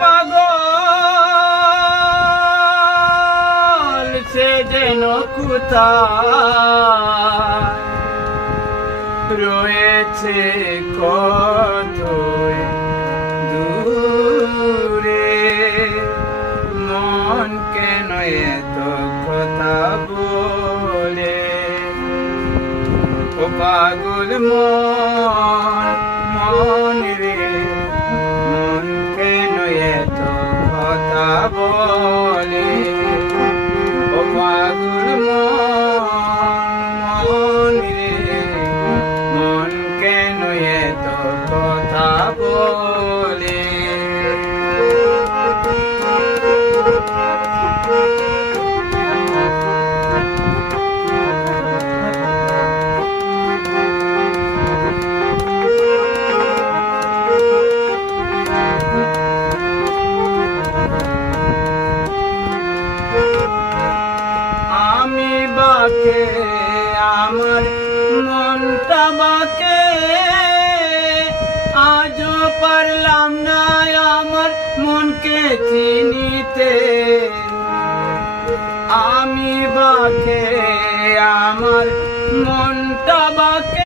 পাগল সে যেন কোথায় রয়েছে কতই দূরে। মন কেন এত কথা বলে, ও পাগল মন রে, মন কেন এত কথা বলে, ও পাগল মন রে, মন কেন এত কথা বলে। আমি বাকে আমার মনটা বাকে, আজও পারলাম না আমার মনকে চিনিতে। আমি বাকে আমার মনটা বাকে।